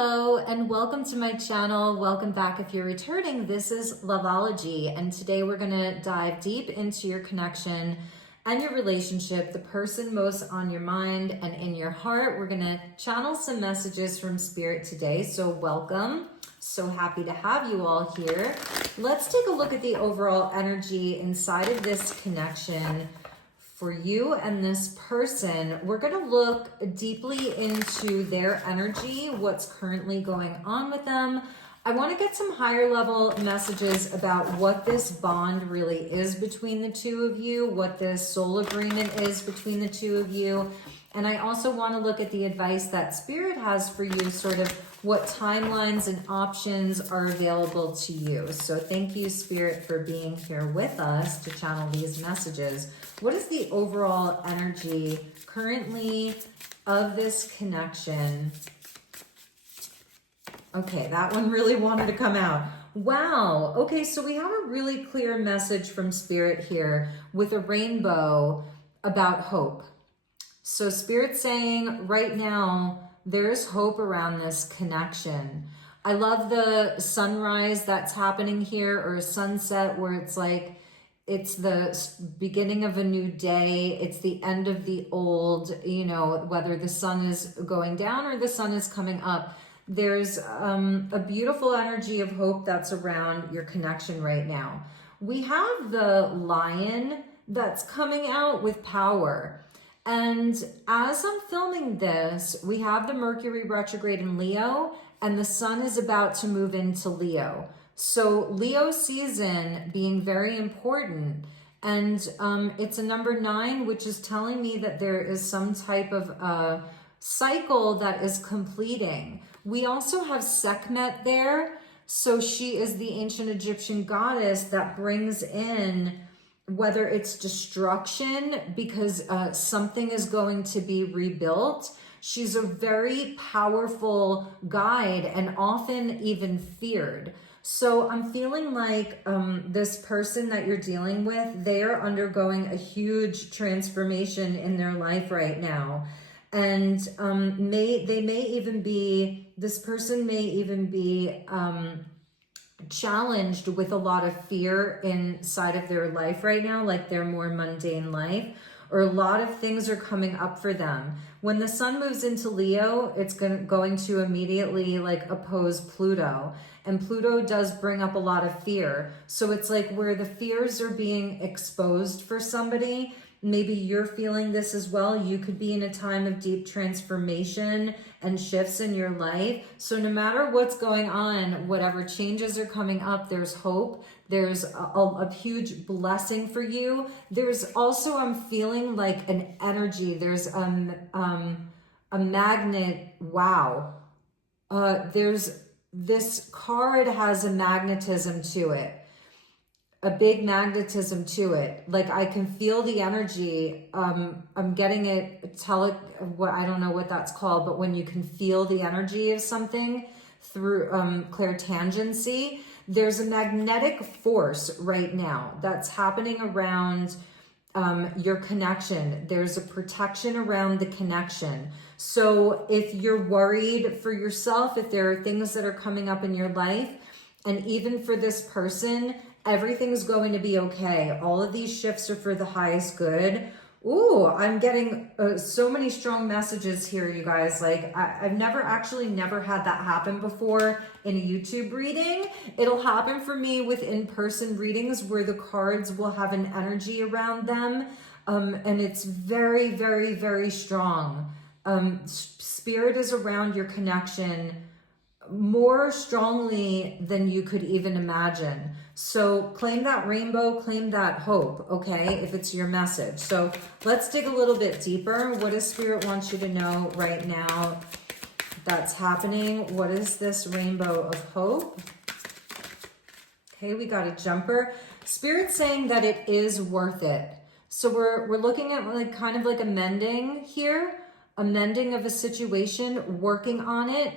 Hello and welcome to my channel. Welcome back if you're returning. This is Loveology, and today we're going to dive deep into your connection and your relationship, the person most on your mind and in your heart. We're going to channel some messages from Spirit today, so welcome. So happy to have you all here. Let's take a look at the overall energy inside of this connection for you and this person. We're going to look deeply into their energy, what's currently going on with them. I want to get some higher level messages about what this bond really is between the two of you, what this soul agreement is between the two of you. And I also want to look at the advice that Spirit has for you, sort of what timelines and options are available to you. So thank you, Spirit, for being here with us to channel these messages. What is the overall energy currently of this connection? Okay, that one really wanted to come out. Wow. Okay, so we have a really clear message from Spirit here with a rainbow about hope. So Spirit's saying right now, there's hope around this connection. I love the sunrise that's happening here, or a sunset where it's like, it's the beginning of a new day. It's the end of the old, you know, whether the sun is going down or the sun is coming up. There's a beautiful energy of hope that's around your connection right now. We have the lion that's coming out with power. And as I'm filming this, we have the Mercury retrograde in Leo, and the sun is about to move into Leo. So Leo season being very important. And it's a number 9, which is telling me that there is some type of cycle that is completing. We also have Sekhmet there. So she is the ancient Egyptian goddess that brings in, whether it's destruction because something is going to be rebuilt. She's a very powerful guide and often even feared. So I'm feeling like this person that you're dealing with, they are undergoing a huge transformation in their life right now. And this person may even be challenged with a lot of fear inside of their life right now, like their more mundane life, or a lot of things are coming up for them. When the sun moves into Leo, it's going to immediately like oppose Pluto, and Pluto does bring up a lot of fear. So it's like where the fears are being exposed for somebody, maybe you're feeling this as well. You could be in a time of deep transformation and shifts in your life. So no matter what's going on, whatever changes are coming up, there's hope. There's a huge blessing for you. There's also, I'm feeling like an energy. There's a magnet. Wow. There's this card has a magnetism to it. A big magnetism to it. Like I can feel the energy. I'm getting it, I don't know what that's called, but when you can feel the energy of something through clairtangency, there's a magnetic force right now that's happening around your connection. There's a protection around the connection. So if you're worried for yourself, if there are things that are coming up in your life, and even for this person, everything's going to be okay. All of these shifts are for the highest good. Ooh, I'm getting so many strong messages here, you guys. Like I've never had that happen before in a YouTube reading. It'll happen for me with in-person readings where the cards will have an energy around them. And it's very, very, very strong. Spirit is around your connection more strongly than you could even imagine. So claim that rainbow, claim that hope, okay, if it's your message. So let's dig a little bit deeper. What does Spirit want you to know right now that's happening? What is this rainbow of hope? Okay, we got a jumper. Spirit's saying that it is worth it. So we're looking at like kind of like a mending here, a mending of a situation, working on it,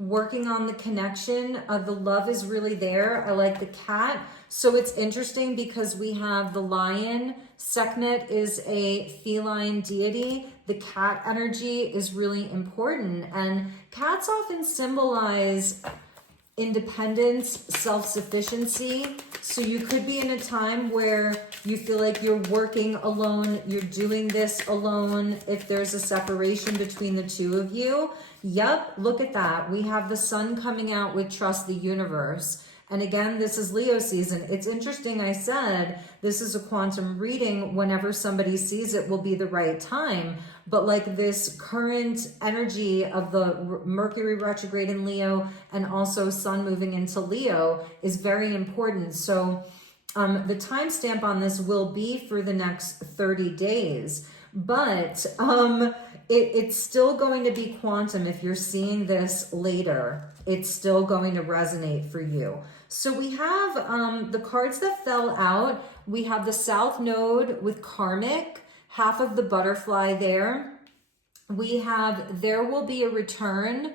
working on the connection. The love is really there. I like the cat. So it's interesting because we have the lion. Sekhmet is a feline deity. The cat energy is really important. And cats often symbolize independence, self-sufficiency. So you could be in a time where you feel like you're working alone, you're doing this alone. If there's a separation between the two of you, yep, look at that. We have the sun coming out with trust the universe. And again, this is Leo season. It's interesting, I said, this is a quantum reading. Whenever somebody sees it will be the right time. But like this current energy of the Mercury retrograde in Leo and also sun moving into Leo is very important. So the timestamp on this will be for the next 30 days. But it's still going to be quantum. If you're seeing this later, it's still going to resonate for you. So we have the cards that fell out. We have the South Node with Karmic, half of the butterfly there. We have There Will Be a Return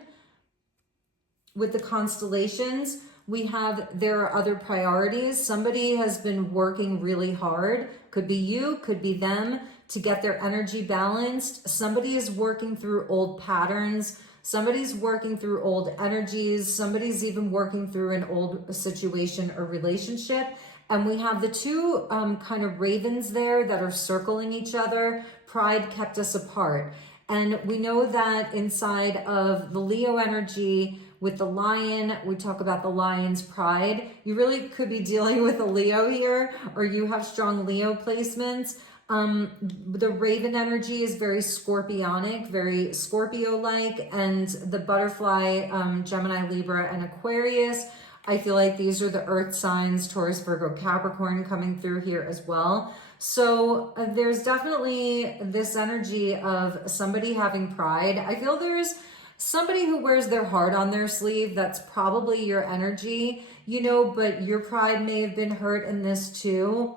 with the constellations. We have There Are Other Priorities. Somebody has been working really hard. Could be you, could be them, to get their energy balanced. Somebody is working through old patterns. Somebody's working through old energies. Somebody's even working through an old situation or relationship. And we have the two kind of ravens there that are circling each other. Pride kept us apart. And we know that inside of the Leo energy with the lion, we talk about the lion's pride. You really could be dealing with a Leo here, or you have strong Leo placements. The raven energy is very scorpionic, very Scorpio-like, and the butterfly, Gemini, Libra, and Aquarius. I feel like these are the earth signs, Taurus, Virgo, Capricorn coming through here as well. So there's definitely this energy of somebody having pride. I feel there's somebody who wears their heart on their sleeve. That's probably your energy, you know, but your pride may have been hurt in this too.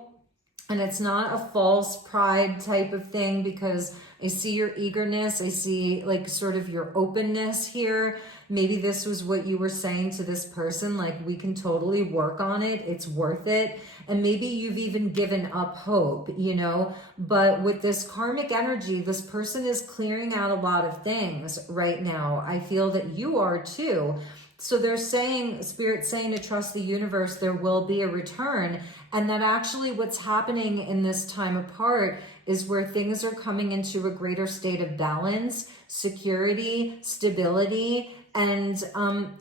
And it's not a false pride type of thing, because I see your eagerness. I see like sort of your openness here. Maybe this was what you were saying to this person, like, we can totally work on it. It's worth it. And maybe you've even given up hope, you know, but with this karmic energy, this person is clearing out a lot of things right now. I feel that you are too. So they're saying, Spirit's saying to trust the universe, there will be a return. And that actually what's happening in this time apart is where things are coming into a greater state of balance, security, stability. And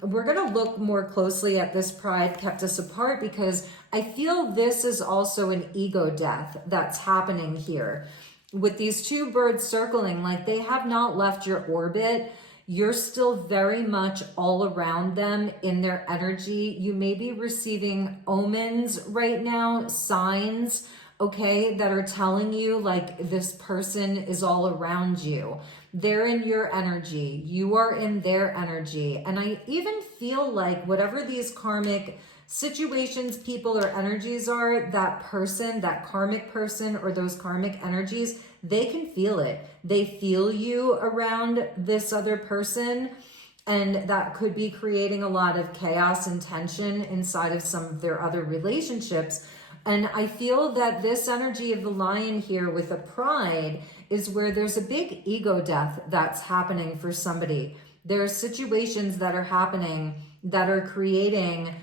we're going to look more closely at this pride kept us apart, because I feel this is also an ego death that's happening here. With these two birds circling, like they have not left your orbit. You're still very much all around them in their energy. You may be receiving omens right now, signs, okay, that are telling you like this person is all around you. They're in your energy. You are in their energy. And I even feel like whatever these karmic situations, people, or energies are, that person, that karmic person, or those karmic energies, they can feel it. They feel you around this other person, and that could be creating a lot of chaos and tension inside of some of their other relationships. And I feel that this energy of the lion here with a pride is where there's a big ego death that's happening for somebody. There are situations that are happening that are creating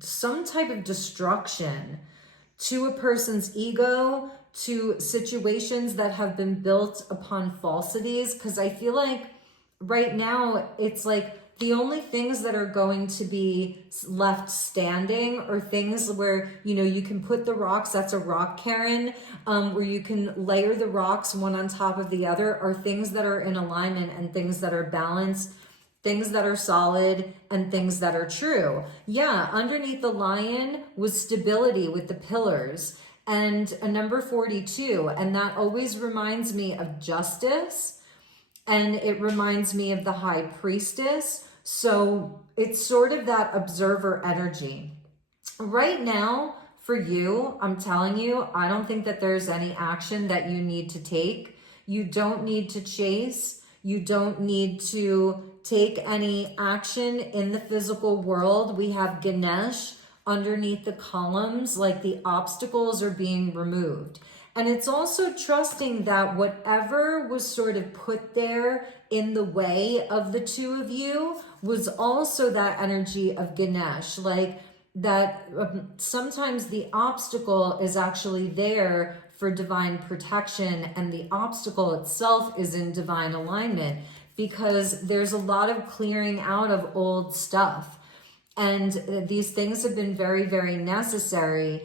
some type of destruction to a person's ego, to situations that have been built upon falsities. Because I feel like right now it's like the only things that are going to be left standing are things where, you know, you can put the rocks, that's a rock cairn, where you can layer the rocks one on top of the other, are things that are in alignment and things that are balanced, things that are solid, and things that are true. Yeah, underneath the lion was stability with the pillars and a number 42. And that always reminds me of justice, and it reminds me of the high priestess. So it's sort of that observer energy. Right now, for you, I'm telling you, I don't think that there's any action that you need to take. You don't need to chase. You don't need to take any action in the physical world. We have Ganesh underneath the columns, like the obstacles are being removed. And it's also trusting that whatever was sort of put there in the way of the two of you was also that energy of Ganesh. Like that sometimes the obstacle is actually there for divine protection, and the obstacle itself is in divine alignment, because there's a lot of clearing out of old stuff. And these things have been very, very necessary,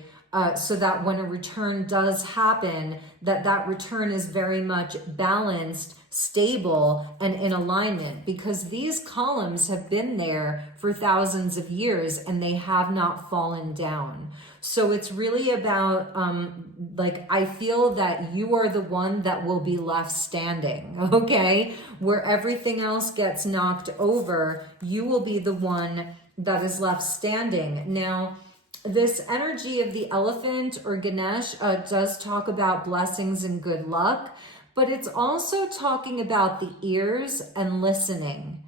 so that when a return does happen, that return is very much balanced, stable, and in alignment, because these columns have been there for thousands of years and they have not fallen down. So it's really about, like, I feel that you are the one that will be left standing, okay? Where everything else gets knocked over, you will be the one that is left standing. Now, this energy of the elephant or Ganesh does talk about blessings and good luck, but it's also talking about the ears and listening.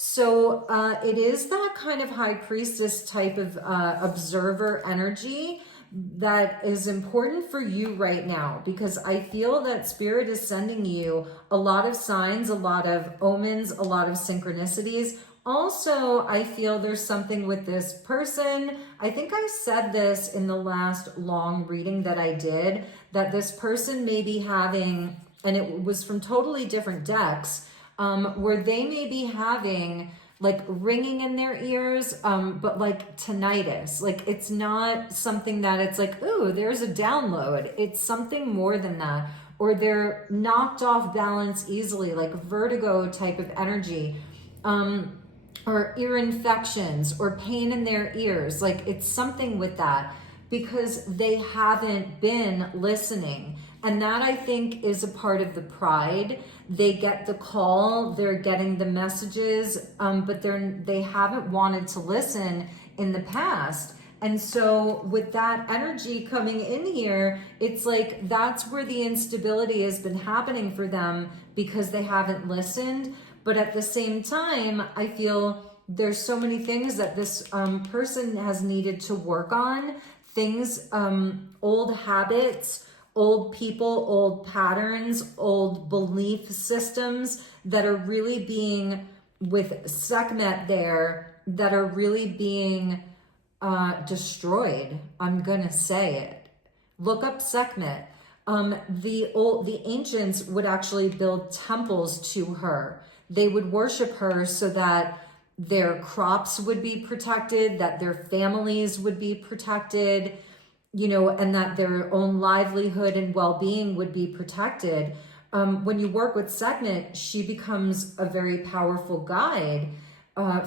So it is that kind of high priestess type of observer energy that is important for you right now, because I feel that Spirit is sending you a lot of signs, a lot of omens, a lot of synchronicities. Also, I feel there's something with this person. I think I said this in the last long reading that I did, that this person may be having, and it was from totally different decks, where they may be having like ringing in their ears, but like tinnitus. Like it's not something that it's like, ooh, there's a download. It's something more than that. Or they're knocked off balance easily, like vertigo type of energy. Or ear infections or pain in their ears. Like it's something with that, because they haven't been listening. And that, I think, is a part of the pride. They get the call, they're getting the messages, but they haven't wanted to listen in the past. And so with that energy coming in here, it's like that's where the instability has been happening for them, because they haven't listened. But at the same time, I feel there's so many things that this person has needed to work on. Things, old habits, old people, old patterns, old belief systems that are really being, with Sekhmet there, that are really being destroyed. I'm gonna say it. Look up Sekhmet. The ancients would actually build temples to her. They would worship her so that their crops would be protected, that their families would be protected, you know, and that their own livelihood and well-being would be protected. When you work with Sekhmet, she becomes a very powerful guide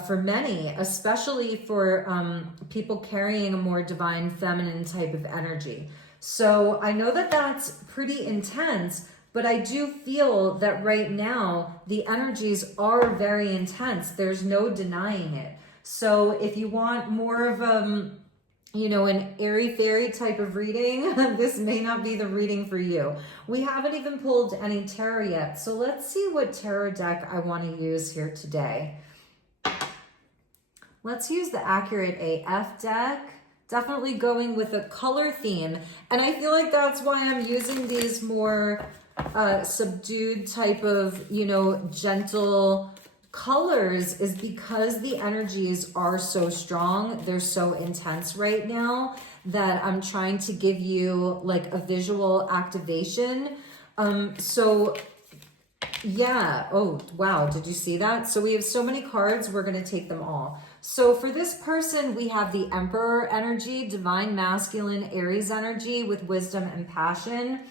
for many, especially for people carrying a more divine feminine type of energy. So I know that that's pretty intense, but I do feel that right now the energies are very intense. There's no denying it. So if you want more of you know, an airy fairy type of reading, this may not be the reading for you. We haven't even pulled any tarot yet. So let's see what tarot deck I want to use here today. Let's use the Accurate AF deck. Definitely going with a color theme. And I feel like that's why I'm using these more subdued type of, you know, gentle colors, is because the energies are so strong. They're so intense right now that I'm trying to give you like a visual activation. So yeah. Oh, wow. Did you see that? So we have so many cards. We're going to take them all. So for this person, we have the Emperor energy, divine masculine Aries energy with wisdom and passion.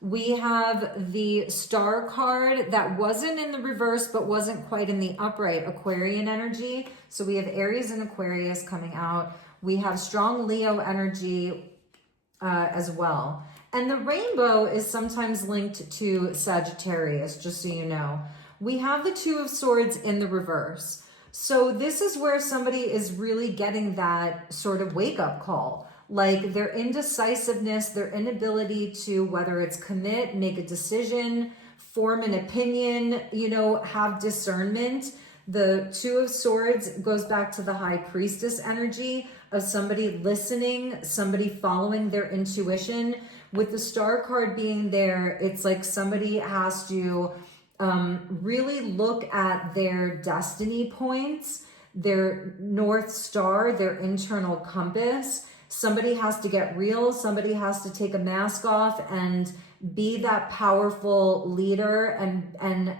We have the Star card that wasn't in the reverse, but wasn't quite in the upright, Aquarian energy. So we have Aries and Aquarius coming out. We have strong Leo energy as well. And the rainbow is sometimes linked to Sagittarius, just so you know. We have the Two of Swords in the reverse. So this is where somebody is really getting that sort of wake-up call. Like their indecisiveness, their inability to, whether it's commit, make a decision form an opinion, you know, have discernment. The Two of Swords goes back to the High Priestess energy of somebody listening, somebody following their intuition. With the Star card being there, it's like somebody has to really look at their destiny points, their North Star, their internal compass. Somebody has to get real. Somebody has to take a mask off and be that powerful leader and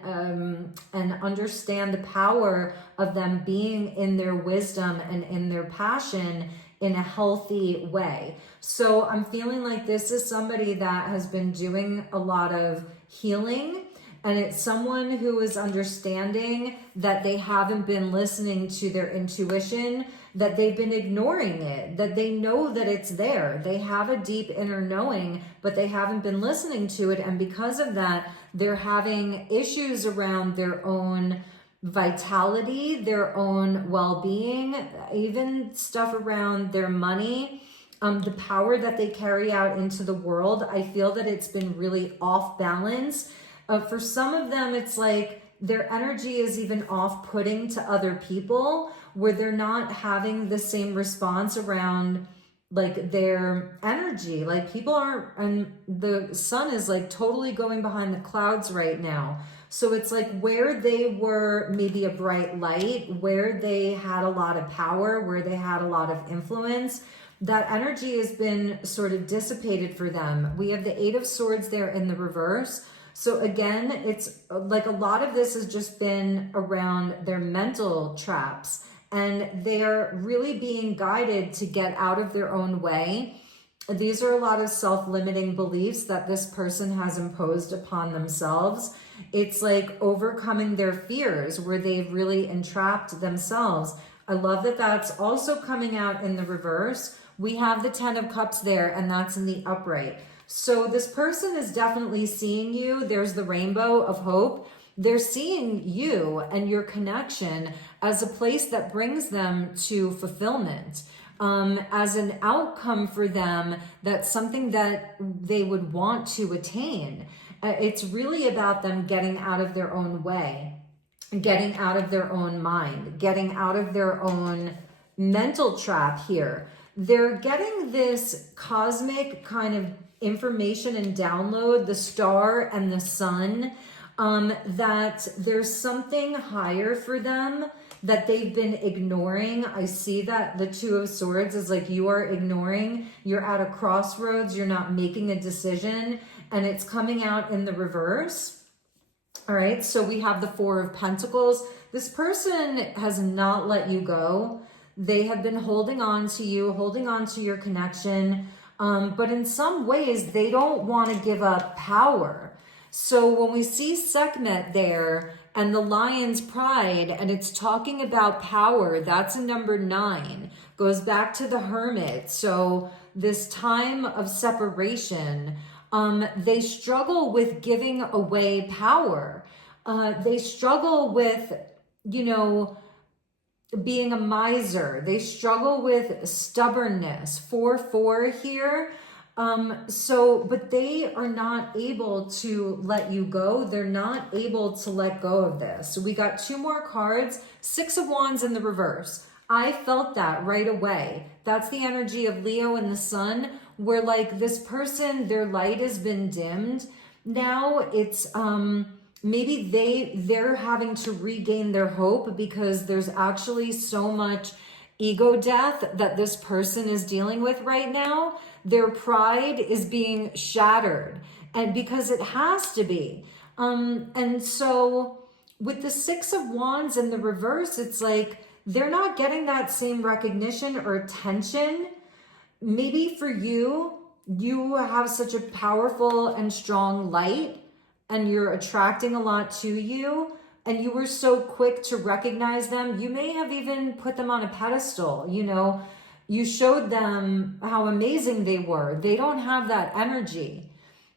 understand the power of them being in their wisdom and in their passion in a healthy way. So I'm feeling like this is somebody that has been doing a lot of healing, and it's someone who is understanding that they haven't been listening to their intuition, that they've been ignoring it, that they know that it's there. They have a deep inner knowing, but they haven't been listening to it. And because of that, they're having issues around their own vitality, their own well-being, even stuff around their money, the power that they carry out into the world. I feel that it's been really off balance. For some of them, it's like their energy is even off-putting to other people, where they're not having the same response around like their energy. Like people aren't, and the sun is like totally going behind the clouds right now. So it's like where they were maybe a bright light, where they had a lot of power, where they had a lot of influence, that energy has been sort of dissipated for them. We have the Eight of Swords there in the reverse. So again, it's like a lot of this has just been around their mental traps, and they're really being guided to get out of their own way. These are a lot of self-limiting beliefs that this person has imposed upon themselves. It's like overcoming their fears, where they've really entrapped themselves. I love that that's also coming out in the reverse. We have the Ten of Cups there, and that's in the upright. So this person is definitely seeing you. There's the rainbow of hope. They're seeing you and your connection as a place that brings them to fulfillment, as an outcome for them. That's something that they would want to attain. It's really about them getting out of their own way, getting out of their own mind, getting out of their own mental trap here. They're getting this cosmic kind of information and download, the star and the sun, that there's something higher for them that they've been ignoring. I see that the Two of Swords is like you are ignoring. You're at a crossroads. You're not making a decision, and it's coming out in the reverse. All right, so we have the Four of Pentacles. This person has not let you go. They have been holding on to you, holding on to your connection. But in some ways, they don't want to give up power. So when we see Sekhmet there and the lion's pride, and it's talking about power, that's a number 9, goes back to the hermit. So this time of separation, they struggle with giving away power. They struggle with, you know, being a miser. They struggle with stubbornness. 4-4 here. But they are not able to let you go. They're not able to let go of this. So we got 2 more cards. 6 of Wands in the reverse. I felt that right away. That's the energy of Leo and the Sun, where like this person, their light has been dimmed. Now it's, maybe they're having to regain their hope because there's actually so much ego death that this person is dealing with right now. Their pride is being shattered, and because it has to be. And so with the 6 of Wands in the reverse, it's like they're not getting that same recognition or attention. Maybe for you, you have such a powerful and strong light, and you're attracting a lot to you, and you were so quick to recognize them. You may have even put them on a pedestal, you know, you showed them how amazing they were. They don't have that energy.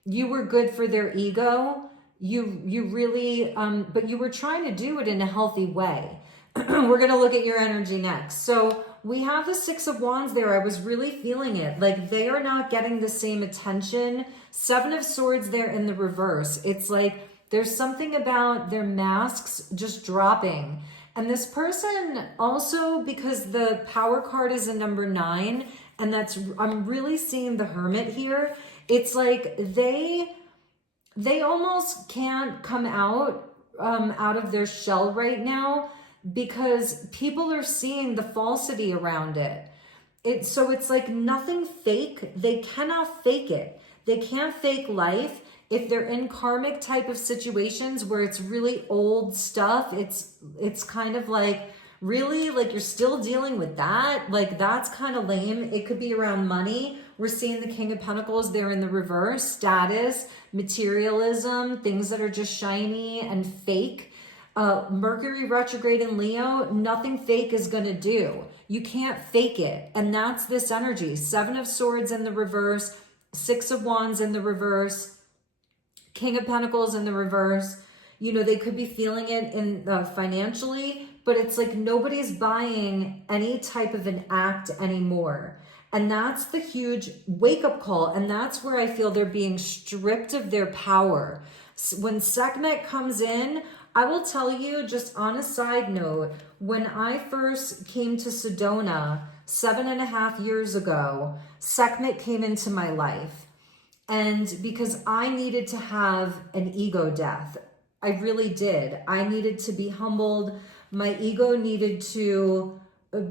You were good for their ego. You really, but you were trying to do it in a healthy way. We're going to look at your energy next. So we have the 6 of Wands there. I was really feeling it. Like they are not getting the same attention. 7 of Swords there in the reverse. It's like There's something about their masks just dropping. And this person also, because the power card is a number 9, and I'm really seeing the Hermit here. It's like they almost can't come out of their shell right now because people are seeing the falsity around it. So it's like nothing fake. They cannot fake it. They can't fake life. If they're in karmic type of situations where it's really old stuff, it's kind of like, really, like you're still dealing with that? Like that's kind of lame. It could be around money. We're seeing the King of Pentacles there in the reverse, status, materialism, things that are just shiny and fake. Mercury retrograde in Leo, nothing fake is going to do. You can't fake it. And that's this energy. 7 of Swords in the reverse, 6 of Wands in the reverse, King of Pentacles in the reverse. You know, they could be feeling it in financially, but it's like nobody's buying any type of an act anymore. And that's the huge wake-up call. And that's where I feel they're being stripped of their power. When Sekhmet comes in, I will tell you, just on a side note, when I first came to Sedona 7.5 years ago, Sekhmet came into my life. And because I needed to have an ego death, I really did. I needed to be humbled. My ego needed to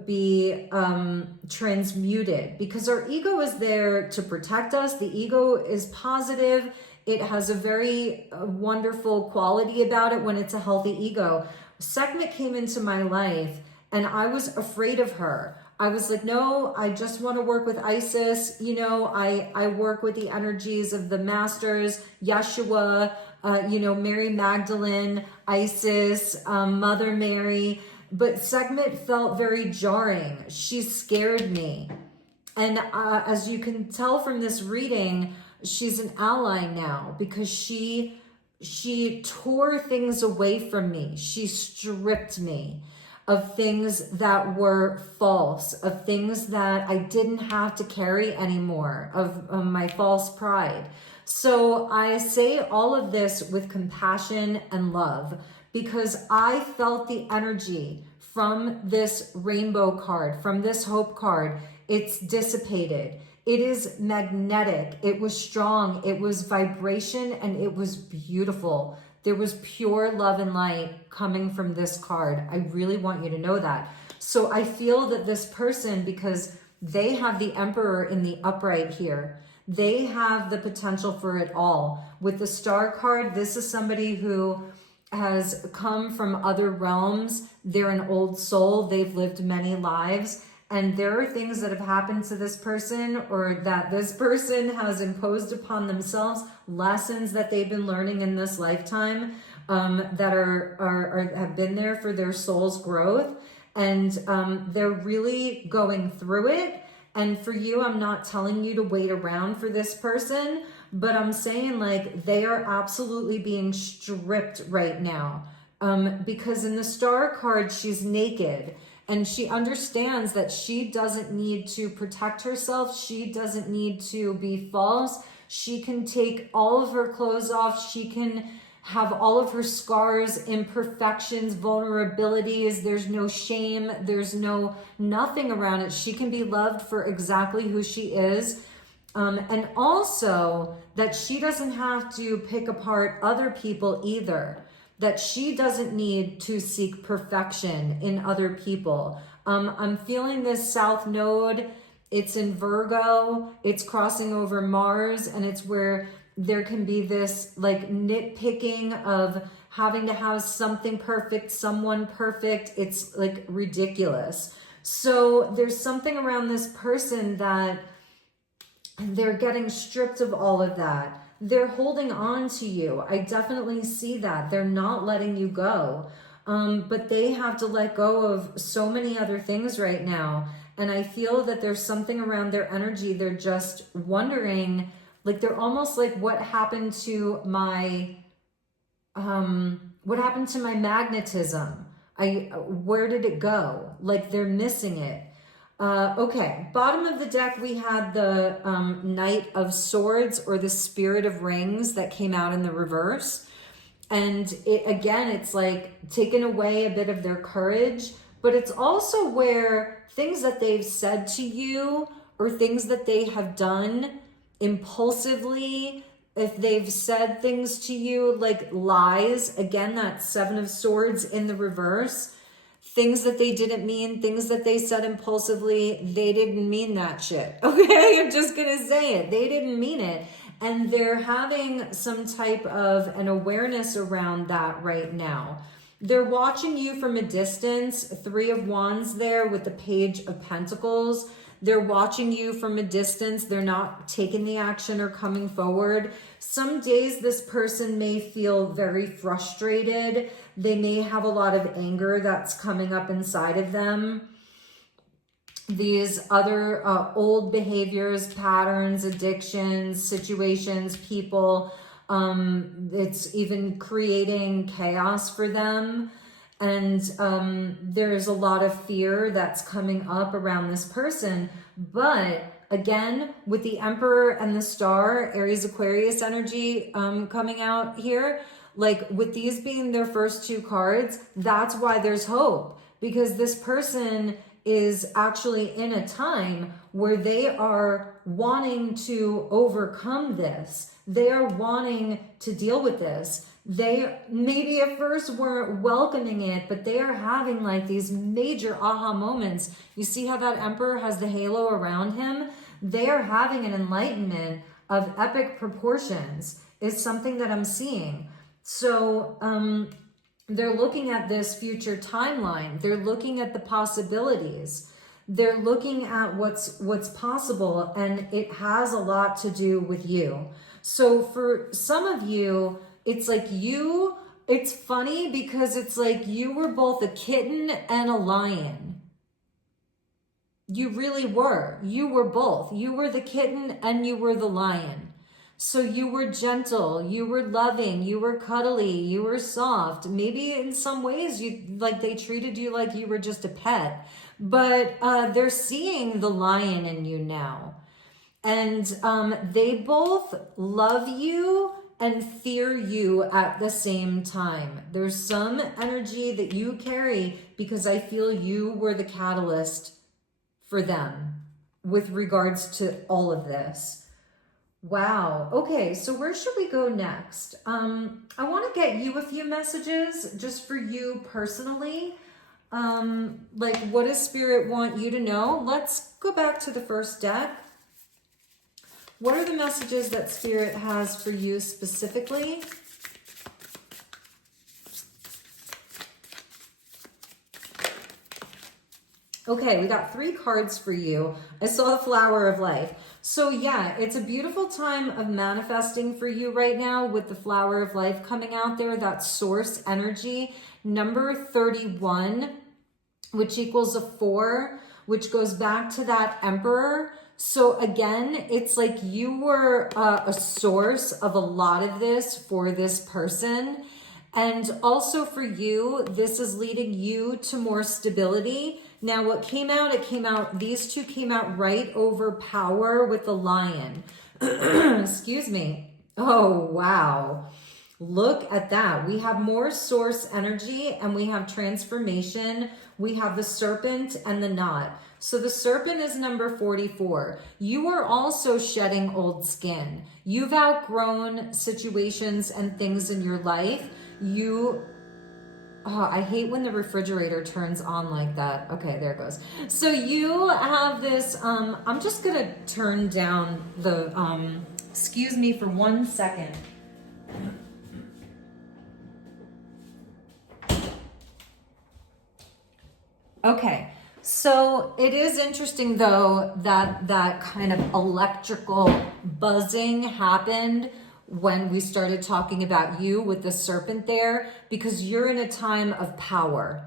be transmuted, because our ego is there to protect us. The ego is positive. It has a very wonderful quality about it when it's a healthy ego. Sekhmet came into my life and I was afraid of her. I was like, no, I just want to work with Isis. You know, I work with the energies of the masters, Yeshua, Mary Magdalene, Isis, Mother Mary. But Sekhmet felt very jarring. She scared me. And as you can tell from this reading, she's an ally now because she tore things away from me. She stripped me of things that were false, of things that I didn't have to carry anymore, of my false pride. So I say all of this with compassion and love because I felt the energy from this rainbow card, from this hope card. It's dissipated. It is magnetic. It was strong. It was vibration, and it was beautiful. There was pure love and light coming from this card. I really want you to know that. So I feel that this person, because they have the Emperor in the upright here, they have the potential for it all. With the Star card, this is somebody who has come from other realms. They're an old soul. They've lived many lives. And there are things that have happened to this person, or that this person has imposed upon themselves, lessons that they've been learning in this lifetime, that have been there for their soul's growth. And they're really going through it. And for you, I'm not telling you to wait around for this person, but I'm saying like they are absolutely being stripped right now. Because in the Star card, she's naked. And she understands that she doesn't need to protect herself. She doesn't need to be false. She can take all of her clothes off. She can have all of her scars, imperfections, vulnerabilities. There's no shame. There's nothing around it. She can be loved for exactly who she is. And also that she doesn't have to pick apart other people either. That she doesn't need to seek perfection in other people. I'm feeling this South Node. It's in Virgo. It's crossing over Mars, and it's where there can be this like nitpicking of having to have something perfect, someone perfect. It's like ridiculous. So there's something around this person that they're getting stripped of all of that. They're holding on to you. I definitely see that. They're not letting you go. But they have to let go of so many other things right now. And I feel that there's something around their energy. They're just wondering, like they're almost like, what happened to my magnetism? Where did it go? Like they're missing it. Okay, bottom of the deck, we had the Knight of Swords, or the Spirit of Rings, that came out in the reverse. And it's like taken away a bit of their courage, but it's also where things that they've said to you or things that they have done impulsively, if they've said things to you like lies, again, that Seven of Swords in the reverse, things that they didn't mean, things that they said impulsively, they didn't mean that shit. Okay, I'm just gonna say it. They didn't mean it. And they're having some type of an awareness around that right now. They're watching you from a distance, Three of Wands there with the Page of Pentacles. They're watching you from a distance. They're not taking the action or coming forward. Some days this person may feel very frustrated. They may have a lot of anger that's coming up inside of them. These other old behaviors, patterns, addictions, situations, people, it's even creating chaos for them. And there's a lot of fear that's coming up around this person. But again, with the Emperor and the Star, Aries Aquarius energy coming out here, like with these being their first two cards, that's why there's hope. Because this person is actually in a time where they are wanting to overcome this. They are wanting to deal with this. They maybe at first weren't welcoming it, but they are having like these major aha moments. You see how that Emperor has the halo around him? They are having an enlightenment of epic proportions, is something that I'm seeing. So, they're looking at this future timeline. They're looking at the possibilities. They're looking at what's possible, and it has a lot to do with you. So for some of you, it's like it's funny because it's like you were both a kitten and a lion. You really were. You were both. You were the kitten and you were the lion. So you were gentle, you were loving, you were cuddly, you were soft. Maybe in some ways they treated you like you were just a pet, but they're seeing the lion in you now. And they both love you and fear you at the same time. There's some energy that you carry because I feel you were the catalyst for them with regards to all of this. Wow. Okay, so where should we go next? I want to get you a few messages just for you personally. Like, what does Spirit want you to know? Let's go back to the first deck. What are the messages that Spirit has for you specifically? Okay, we got 3 cards for you. I saw the Flower of Life. So yeah, it's a beautiful time of manifesting for you right now with the Flower of Life coming out there, that source energy. Number 31, which equals a 4, which goes back to that Emperor. So again, it's like you were a source of a lot of this for this person. And also for you, this is leading you to more stability. Now what came out, these two came out right over power with the lion. Excuse me. Oh, wow. Look at that. We have more source energy and we have transformation. We have the serpent and the knot. So the serpent is number 44. You are also shedding old skin. You've outgrown situations and things in your life. I hate when the refrigerator turns on like that. Okay, there it goes. So you have this, I'm just gonna turn down the, excuse me for 1 second. Okay, so it is interesting though that kind of electrical buzzing happened when we started talking about you with the serpent there, because you're in a time of power.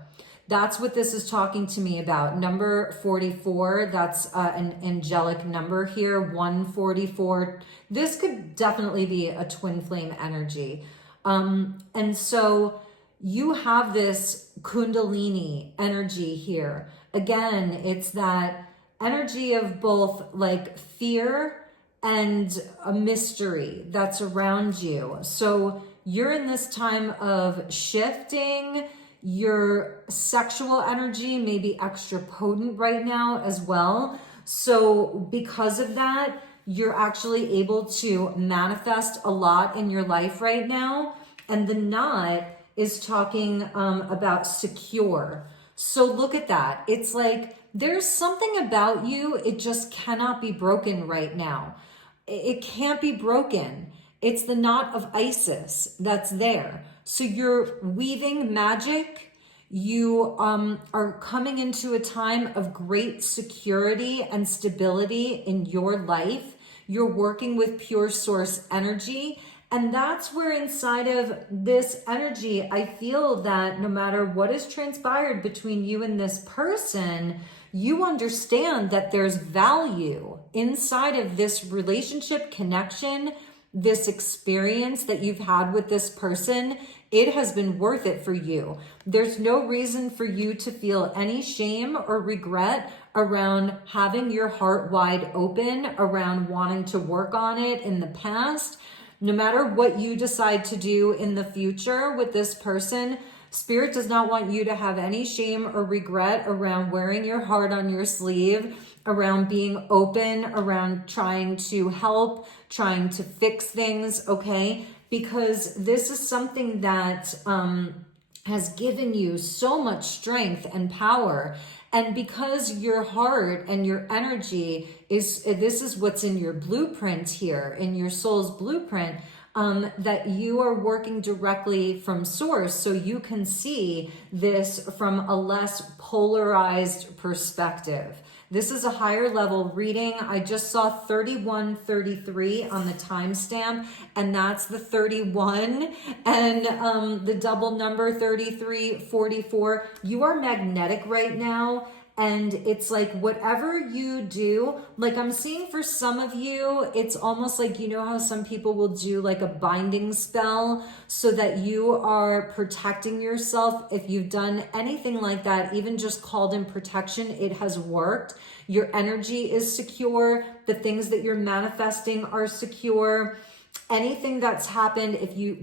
That's what this is talking to me about. Number 44, that's an angelic number here, 144. This could definitely be a twin flame energy. And so you have this Kundalini energy here. Again, it's that energy of both like fear and a mystery that's around you. So you're in this time of shifting. Your sexual energy may be extra potent right now as well. So because of that, you're actually able to manifest a lot in your life right now. And the knot is talking about secure. So look at that. It's like there's something about you, it just cannot be broken right now. It can't be broken. It's the knot of Isis that's there. So you're weaving magic. You are coming into a time of great security and stability in your life. You're working with pure source energy. And that's where inside of this energy, I feel that no matter what has transpired between you and this person, you understand that there's value inside of this relationship connection, this experience that you've had with this person. It has been worth it for you. There's no reason for you to feel any shame or regret around having your heart wide open, around wanting to work on it in the past. No matter what you decide to do in the future with this person, Spirit does not want you to have any shame or regret around wearing your heart on your sleeve, around being open, around trying to help, trying to fix things, okay? Because this is something that has given you so much strength and power. And because your heart and your energy this is what's in your blueprint here, in your soul's blueprint, that you are working directly from source. So you can see this from a less polarized perspective. This is a higher level reading. I just saw 3133 on the timestamp, and that's the 31 and the double number 3344. You are magnetic right now. And it's like whatever you do, like I'm seeing for some of you, it's almost like, you know how some people will do like a binding spell so that you are protecting yourself. If you've done anything like that, even just called in protection, it has worked. Your energy is secure. The things that you're manifesting are secure. Anything that's happened,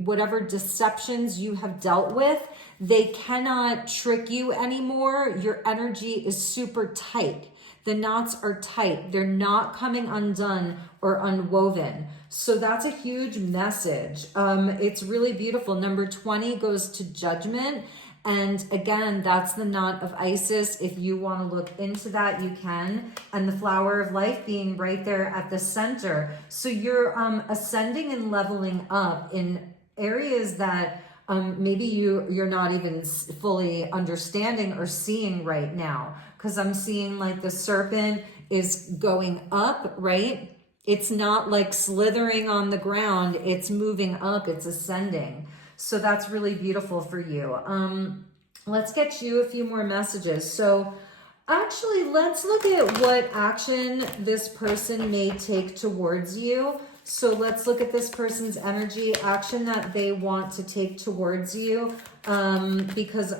whatever deceptions you have dealt with, they cannot trick you anymore. Your energy is super tight. The knots are tight. They're not coming undone or unwoven. So that's a huge message. It's really beautiful. Number 20 goes to judgment. And again, that's the knot of Isis. If you want to look into that, you can. And the flower of life being right there at the center. So you're ascending and leveling up in areas that maybe you're not even fully understanding or seeing right now. Because I'm seeing like the serpent is going up, right? It's not like slithering on the ground. It's moving up. It's ascending. So that's really beautiful for you. Let's get you a few more messages. So actually, let's look at what action this person may take towards you. So let's look at this person's energy, action that they want to take towards you, because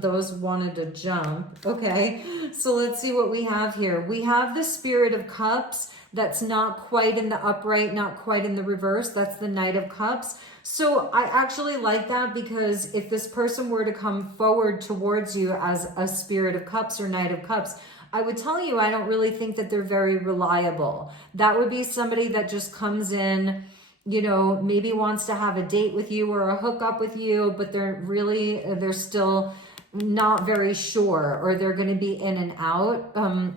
those wanted to jump. Okay, so let's see what we have here. We have the Spirit of Cups. That's not quite in the upright, not quite in the reverse. That's the Knight of Cups. So I actually like that, because if this person were to come forward towards you as a Spirit of Cups or Knight of Cups, I would tell you, I don't really think that they're very reliable. That would be somebody that just comes in, you know, maybe wants to have a date with you or a hookup with you, but they're still not very sure, or they're going to be in and out.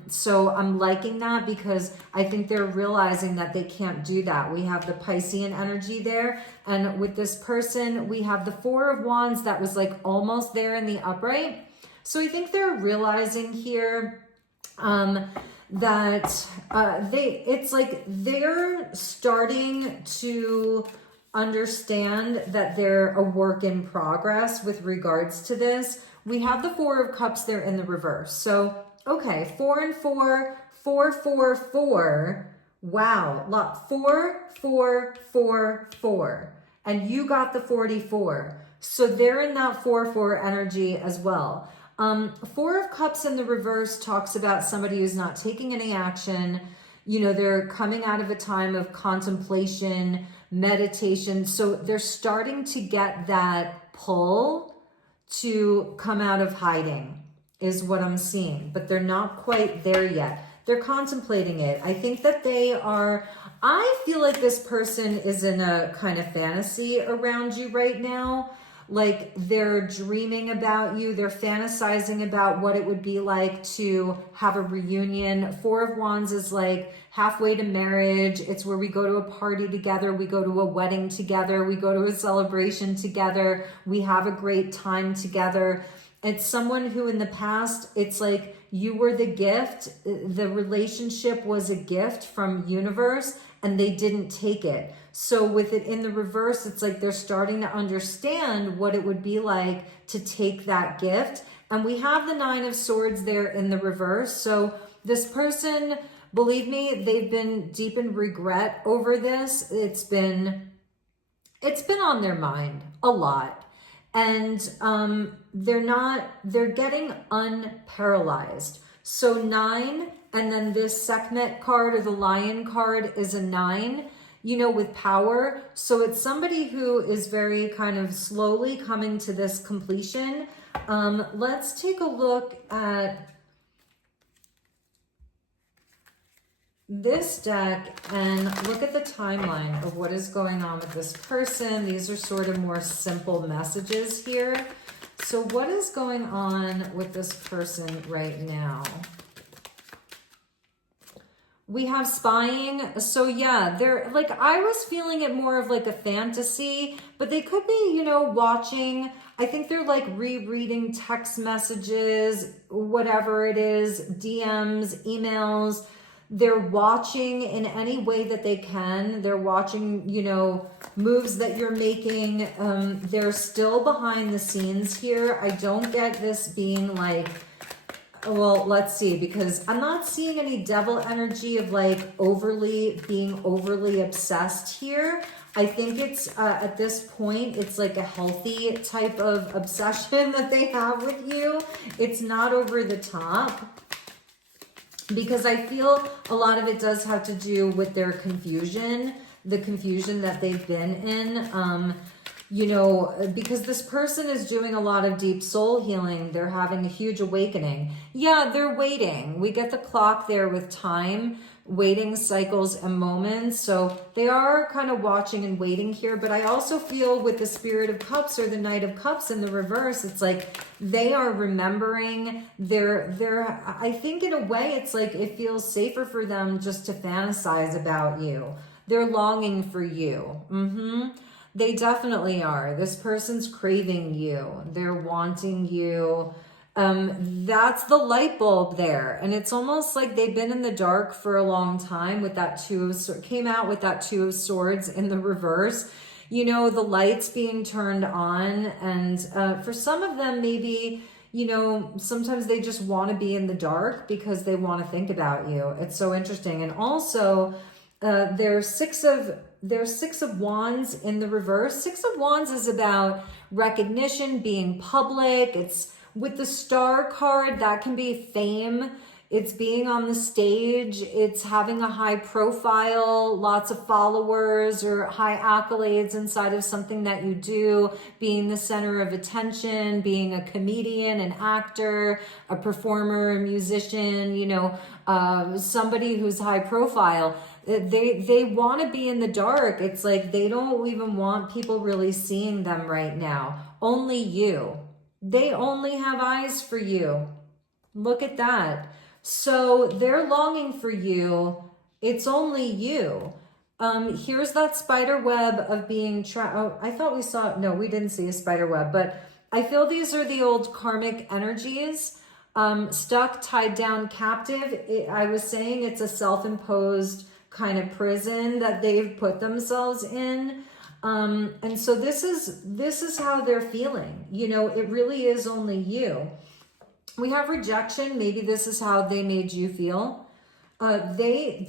So I'm liking that, because I think they're realizing that they can't do that. We have the Piscean energy there. And with this person, we have the Four of Wands that was like almost there in the upright. So I think they're realizing here that it's like they're starting to understand that they're a work in progress with regards to this. We have the Four of Cups there in the reverse. So, okay, 4 and 4, 4, 4, 4. Wow, lot 4, 4, 4, 4. And you got the 44. So they're in that 4, 4 energy as well. Four of Cups in the reverse talks about somebody who's not taking any action. You know, they're coming out of a time of contemplation. meditation. So they're starting to get that pull to come out of hiding is what I'm seeing, but they're not quite there yet. They're contemplating it. I think that I feel like this person is in a kind of fantasy around you right now. Like they're dreaming about you. They're fantasizing about what it would be like to have a reunion. Four of Wands is like halfway to marriage. It's where we go to a party together. We go to a wedding together. We go to a celebration together. We have a great time together. It's someone who in the past, it's like you were the gift. The relationship was a gift from universe and they didn't take it. So with it in the reverse, it's like they're starting to understand what it would be like to take that gift. And we have the Nine of Swords there in the reverse. So this person, believe me, they've been deep in regret over this. It's been on their mind a lot. And they're getting unparalyzed. So 9, and then this Sekhmet card or the Lion card is a 9, you know, with power. So it's somebody who is very kind of slowly coming to this completion. Let's take a look at this deck and look at the timeline of what is going on with this person. These are sort of more simple messages here. So what is going on with this person right now? We have spying. So yeah, they're like, I was feeling it more of like a fantasy, but they could be, you know, watching. I think they're like rereading text messages, whatever it is, DMs, emails. They're watching in any way that they can. They're watching, you know, moves that you're making. They're still behind the scenes here. I don't get this being like, well, let's see, because I'm not seeing any devil energy of like being overly obsessed here. I think it's at this point, it's like a healthy type of obsession that they have with you. It's not over the top. Because I feel a lot of it does have to do with their confusion, the confusion that they've been in. You know, because this person is doing a lot of deep soul healing. They're having a huge awakening. Yeah, they're waiting. We get the clock there with time, waiting cycles and moments. So they are kind of watching and waiting here. But I also feel with the Spirit of Cups or the Knight of Cups in the reverse, it's like they are remembering I think in a way it's like it feels safer for them just to fantasize about you. They're longing for you. They definitely are. This person's craving you. They're wanting you. That's the light bulb there. And it's almost like they've been in the dark for a long time with that came out with that Two of Swords in the reverse. You know, the lights being turned on. And for some of them, maybe, you know, sometimes they just want to be in the dark because they want to think about you. It's so interesting. And also, there's Six of Wands in the reverse. Six of Wands is about recognition, being public. It's with the Star card, that can be fame. It's being on the stage. It's having a high profile, lots of followers or high accolades inside of something that you do, being the center of attention, being a comedian, an actor, a performer, a musician, you know, somebody who's high profile. They want to be in the dark. It's like they don't even want people really seeing them right now. Only you. They only have eyes for you. Look at that. So they're longing for you. It's only you. Here's that spider web of being I thought we saw, no, we didn't see a spider web, but I feel these are the old karmic energies. Stuck, tied down, captive. I was saying it's a self-imposed kind of prison that they've put themselves in. And so this is how they're feeling. You know, it really is only you. We have rejection. Maybe this is how they made you feel. They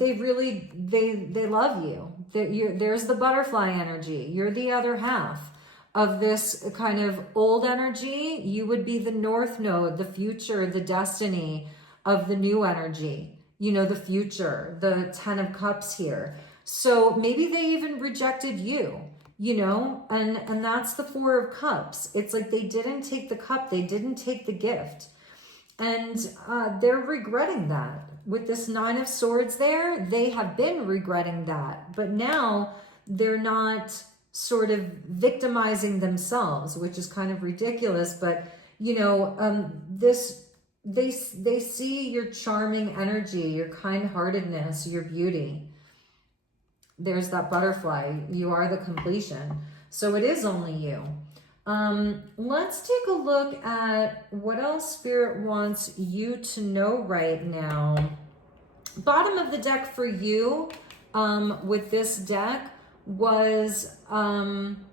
love you. There's the butterfly energy. You're the other half of this kind of old energy. You would be the north node, the future, the destiny of the new energy. You know, the future, the 10 of Cups here. So maybe they even rejected you, you know, and that's the Four of Cups. It's like they didn't take the cup, they didn't take the gift. And they're regretting that. With this Nine of Swords there, they have been regretting that. But now they're not sort of victimizing themselves, which is kind of ridiculous. But, you know, they see your charming energy, your kind-heartedness, your beauty. There's that butterfly. You are the completion. So it is only you. Let's take a look at what else Spirit wants you to know right now. Bottom of the deck for you with this deck was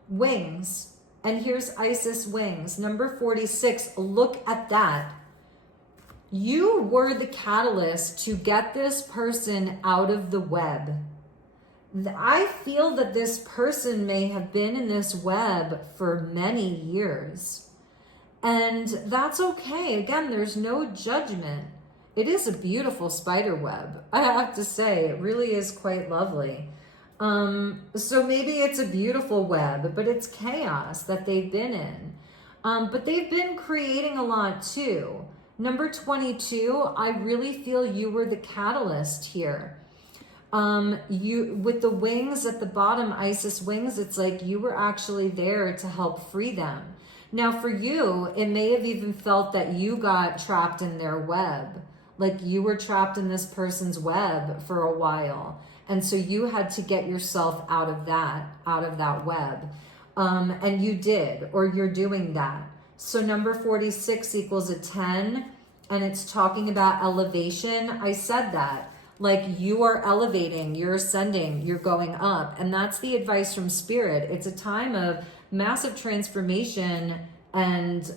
wings. And here's Isis wings. Number 46. Look at that. You were the catalyst to get this person out of the web. I feel that this person may have been in this web for many years. And that's okay. Again, there's no judgment. It is a beautiful spider web, I have to say. It really is quite lovely. So maybe it's a beautiful web, but it's chaos that they've been in. But they've been creating a lot too. Number 22, I really feel you were the catalyst here. You, with the wings at the bottom, Isis wings, it's like you were actually there to help free them. Now for you, it may have even felt that you got trapped in their web. Like you were trapped in this person's web for a while. And so you had to get yourself out of that web. And you did, or you're doing that. So number 46 equals a 10, and it's talking about elevation. I said that. Like you are elevating, you're ascending, you're going up. And that's the advice from Spirit. It's a time of massive transformation and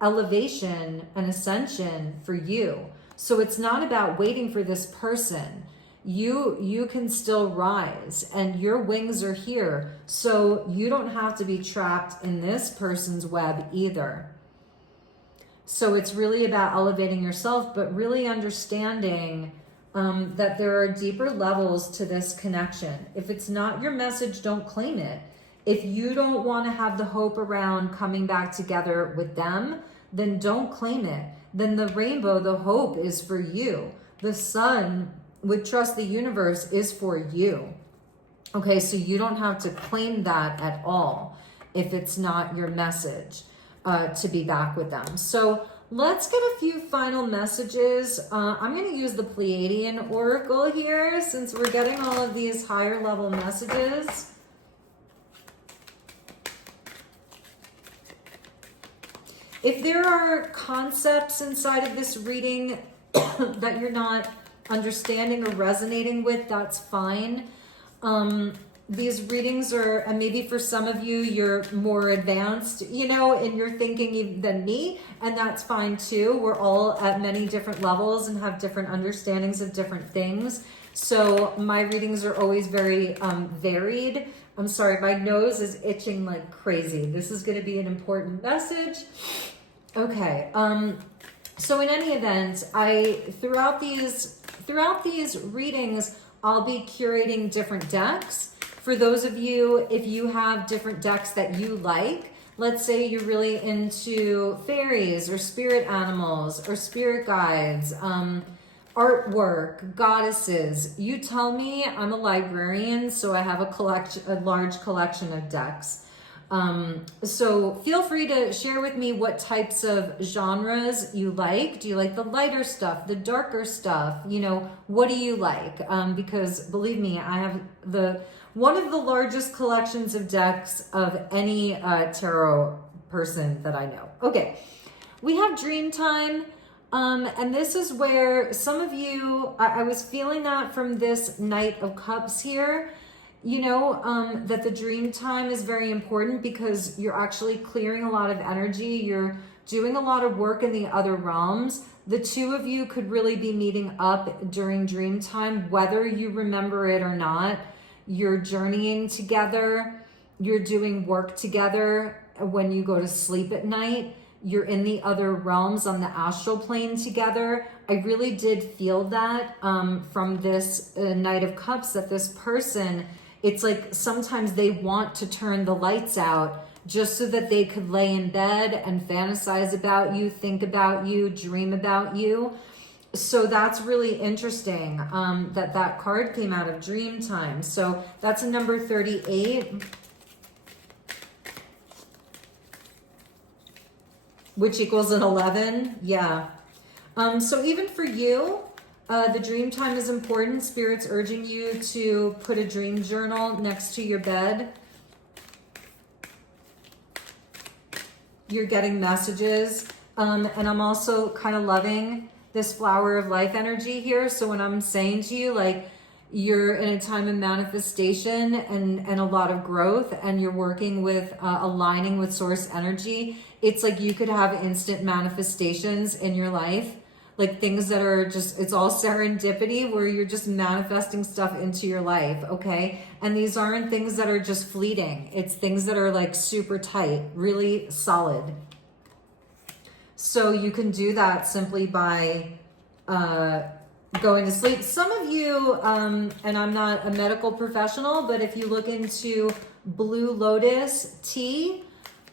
elevation and ascension for you. So it's not about waiting for this person. You can still rise, and your wings are here. So you don't have to be trapped in this person's web either. So it's really about elevating yourself, but really understanding that there are deeper levels to this connection. If it's not your message, don't claim it. If you don't want to have the hope around coming back together with them, then don't claim it. Then the rainbow, the hope is for you. The sun with Trust the Universe is for you. Okay, so you don't have to claim that at all if it's not your message to be back with them. So let's get a few final messages. I'm going to use the Pleiadian Oracle here since we're getting all of these higher level messages. If there are concepts inside of this reading that you're not understanding or resonating with, that's fine. These readings are, and maybe for some of you, you're more advanced, you know, in your thinking than me, and that's fine too. We're all at many different levels and have different understandings of different things. So my readings are always very varied. I'm sorry, my nose is itching like crazy. This is going to be an important message. Okay. So in any event, throughout these readings, I'll be curating different decks. For those of you, if you have different decks that you like, let's say you're really into fairies or spirit animals or spirit guides, artwork, goddesses, you tell me. I'm a librarian, so I have a large collection of decks. So feel free to share with me what types of genres you like. Do you like the lighter stuff, the darker stuff? You know, what do you like? Because believe me, I have one of the largest collections of decks of any tarot person that I know. Okay, we have Dream Time. And this is where some of you, I was feeling that from this Knight of Cups here, you know, that the dream time is very important because you're actually clearing a lot of energy. You're doing a lot of work in the other realms. The two of you could really be meeting up during dream time, whether you remember it or not. You're journeying together. You're doing work together when you go to sleep at night. you're in the other realms on the astral plane together. I really did feel that from this Knight of Cups, that this person, it's like sometimes they want to turn the lights out just so that they could lay in bed and fantasize about you, think about you, dream about you. So that's really interesting that that card came out of dream time. So that's a number 38. Which equals an 11. Yeah. So even for you, the dream time is important. Spirit's urging you to put a dream journal next to your bed. You're getting messages. And I'm also kind of loving this flower of life energy here. So when I'm saying to you, like, you're in a time of manifestation and a lot of growth, and you're working with aligning with source energy, it's like you could have instant manifestations in your life, like things that are just, it's all serendipity where you're just manifesting stuff into your life, okay? And these aren't things that are just fleeting. It's things that are like super tight, really solid. So you can do that simply by going to sleep. Some of you, and I'm not a medical professional, but if you look into Blue Lotus tea,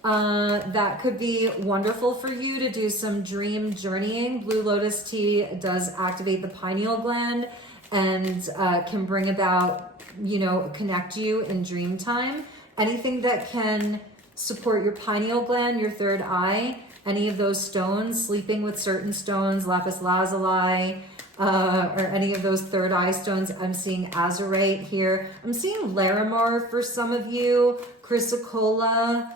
that could be wonderful for you to do some dream journeying. Blue Lotus tea does activate the pineal gland and can bring about, you know, connect you in dream time. Anything that can support your pineal gland, your third eye, any of those stones, sleeping with certain stones, lapis lazuli, or any of those third eye stones. I'm seeing azurite here. I'm seeing Larimar for some of you, chrysocolla,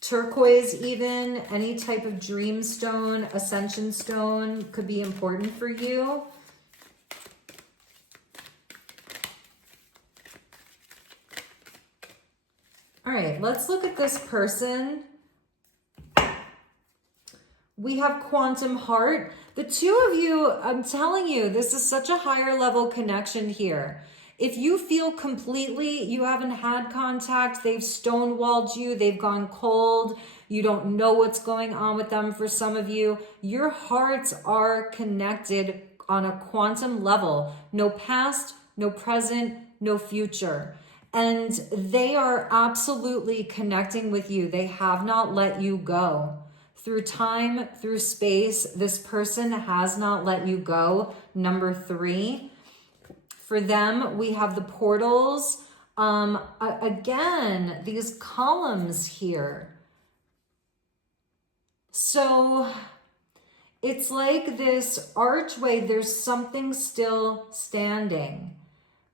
turquoise even, any type of dream stone, ascension stone could be important for you. All right, let's look at this person. We have Quantum Heart. The two of you, I'm telling you, this is such a higher level connection here. If you feel completely, you haven't had contact, they've stonewalled you, they've gone cold, you don't know what's going on with them for some of you, your hearts are connected on a quantum level. No past, no present, no future. And they are absolutely connecting with you. They have not let you go. Through time, through space, this person has not let you go. Number 3. For them, we have the portals. Again, these columns here. So it's like this archway. There's something still standing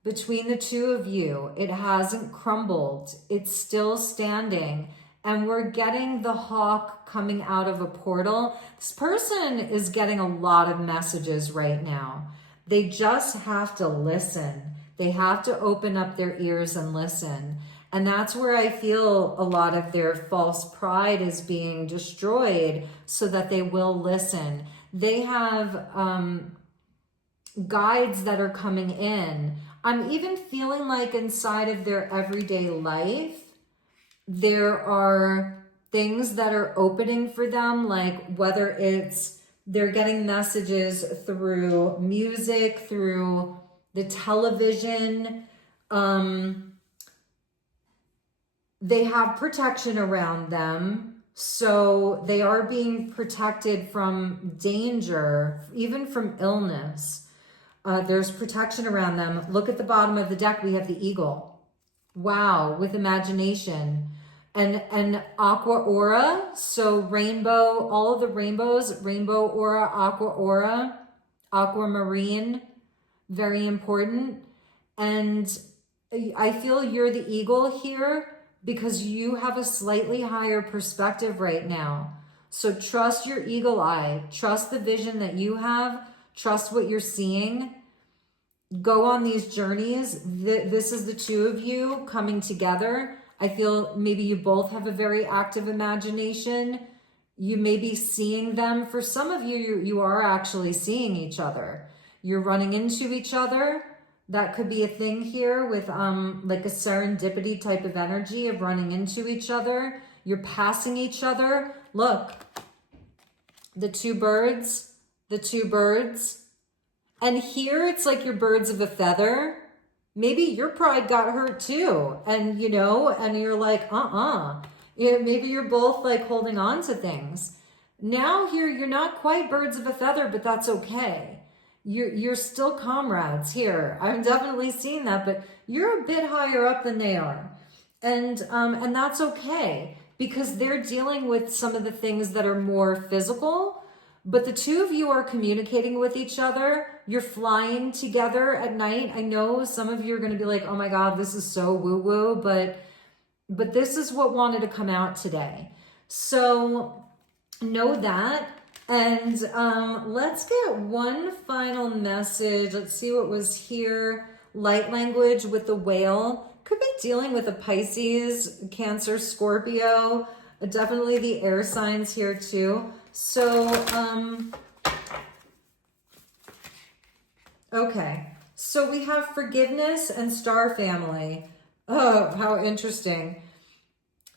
between the two of you. It hasn't crumbled. It's still standing. And we're getting the hawk coming out of a portal. This person is getting a lot of messages right now. They just have to listen. They have to open up their ears and listen. And that's where I feel a lot of their false pride is being destroyed so that they will listen. They have guides that are coming in. I'm even feeling like inside of their everyday life, there are things that are opening for them, like whether it's they're getting messages through music, through the television. They have protection around them. So they are being protected from danger, even from illness. There's protection around them. Look at the bottom of the deck. We have the eagle. Wow, with imagination. And aqua aura, so rainbow, all of the rainbows, rainbow aura, aquamarine, very important. And I feel you're the eagle here because you have a slightly higher perspective right now. So trust your eagle eye, trust the vision that you have, trust what you're seeing. Go on these journeys. This is the two of you coming together. I feel maybe you both have a very active imagination. You may be seeing them. For some of you, you are actually seeing each other. You're running into each other. That could be a thing here with like a serendipity type of energy of running into each other. You're passing each other. Look, the two birds, and here it's like you're birds of a feather. Maybe your pride got hurt too. And, you know, and you're like, maybe you're both like holding on to things. Now here, you're not quite birds of a feather, but that's okay. You're still comrades here. I'm definitely seeing that, but you're a bit higher up than they are. And that's okay, because they're dealing with some of the things that are more physical, but the two of you are communicating with each other. You're flying together at night. I know some of you are going to be like, oh my God, this is so woo-woo, but this is what wanted to come out today. So know that. And let's get one final message. Let's see what was here. Light language with the whale. Could be dealing with a Pisces, Cancer, Scorpio. Definitely the air signs here too. So, okay. So we have forgiveness and star family. Oh, how interesting.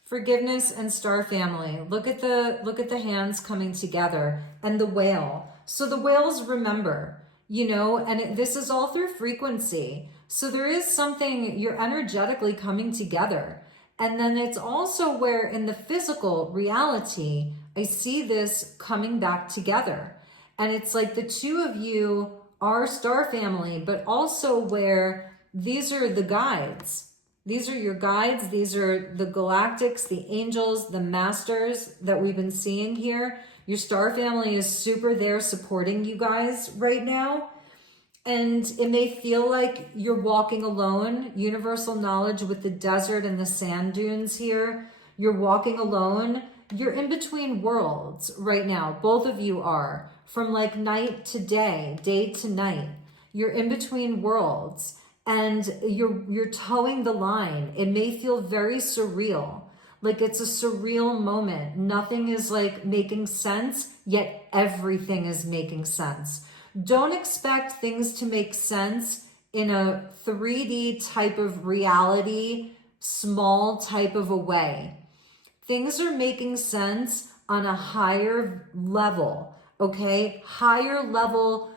Forgiveness and star family. Look at the hands coming together, and the whale. So the whales remember, you know, and this is all through frequency. So there is something, you're energetically coming together. And then it's also where in the physical reality, I see this coming back together. And it's like the two of you are star family, but also where these are the guides. These are your guides. These are the galactics, the angels, the masters that we've been seeing here. Your star family is super there supporting you guys right now. And it may feel like you're walking alone. Universal knowledge with the desert and the sand dunes here. You're walking alone. You're in between worlds right now. Both of you are. From like night to day to night. You're in between worlds. And you're towing the line. It may feel very surreal. Like it's a surreal moment. Nothing is like making sense, yet everything is making sense. Don't expect things to make sense in a 3D type of reality, small type of a way. Things are making sense on a higher level, okay? Higher level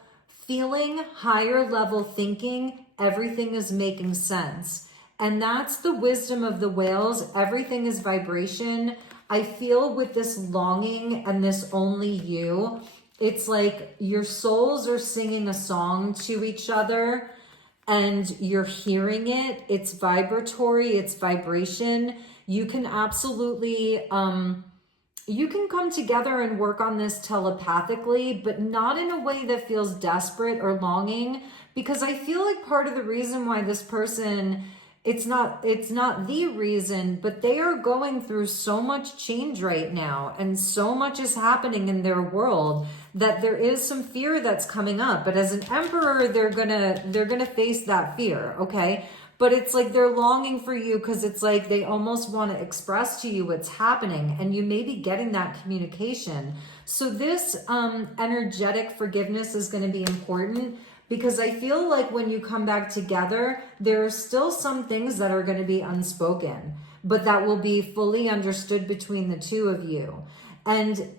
feeling, higher level thinking. Everything is making sense. And that's the wisdom of the whales. Everything is vibration. I feel with this longing and this only you, it's like your souls are singing a song to each other and you're hearing it. It's vibratory, it's vibration. You can absolutely, you can come together and work on this telepathically, but not in a way that feels desperate or longing, because I feel like part of the reason why this person, it's not the reason, but they are going through so much change right now and so much is happening in their world that there is some fear that's coming up. But as an emperor, they're gonna face that fear, okay? But it's like they're longing for you because it's like they almost want to express to you what's happening, and you may be getting that communication. So this energetic forgiveness is going to be important, because I feel like when you come back together, there are still some things that are going to be unspoken, but that will be fully understood between the two of you. And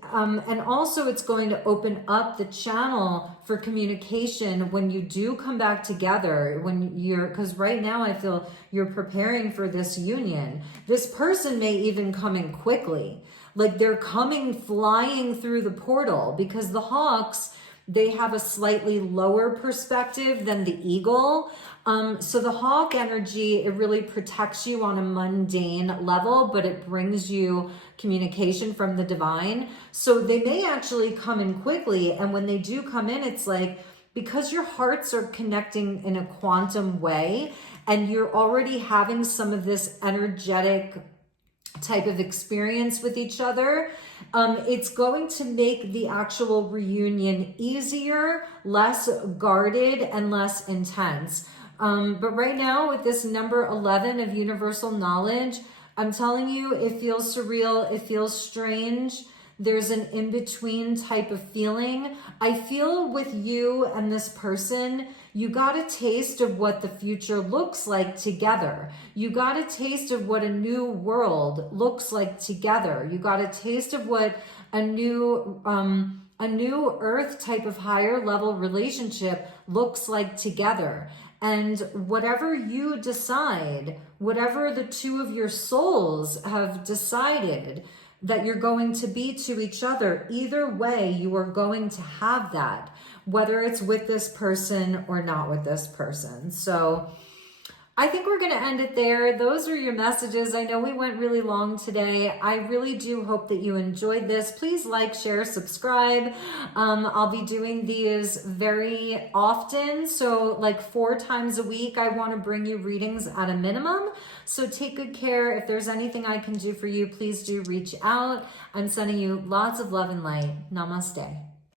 also it's going to open up the channel for communication when you do come back together, because right now I feel you're preparing for this union. This person may even come in quickly. Like they're coming flying through the portal, because the hawks, they have a slightly lower perspective than the eagle. So the hawk energy, it really protects you on a mundane level, but it brings you communication from the divine. So they may actually come in quickly. And when they do come in, it's like, because your hearts are connecting in a quantum way, and you're already having some of this energetic type of experience with each other, it's going to make the actual reunion easier, less guarded, and less intense. But right now with this number 11 of universal knowledge, I'm telling you, it feels surreal. It feels strange. There's an in-between type of feeling. I feel with you and this person, you got a taste of what the future looks like together. You got a taste of what a new world looks like together. You got a taste of what a new earth type of higher level relationship looks like together. And whatever you decide, whatever the two of your souls have decided that you're going to be to each other, either way, you are going to have that, whether it's with this person or not with this person. So I think we're going to end it there. Those are your messages. I know we went really long today. I really do hope that you enjoyed this. Please like, share, subscribe. I'll be doing these very often. So like 4 times a week, I want to bring you readings at a minimum. So take good care. If there's anything I can do for you, please do reach out. I'm sending you lots of love and light. Namaste.